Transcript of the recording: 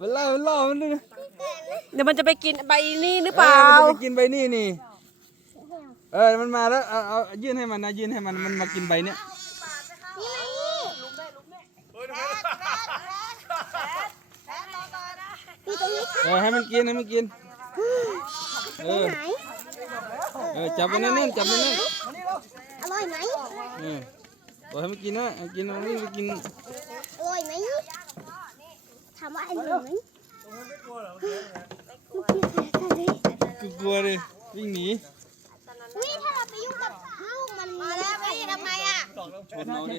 มันล่อมันด้วย เดี๋ยวมันจะไปกินใบนี่หรือเปล่า มันจะไปกินใบนี่มันมาแล้วเอายื่นให้มันนะยื่นให้มันมากินใบเนี้ยให้มันกินจับมันแน่นจับมันแน่น อร่อยไหม บอกให้มันกินนะกินมันไม่กิน อร่อยไหมถามว่าอร่อยไหม กลัวเลยวิ่งหนี ถ้าเราไปยุ่งกับลูกมันมาแล้วพี่ทำไมอ่ะ ชนเอาดิ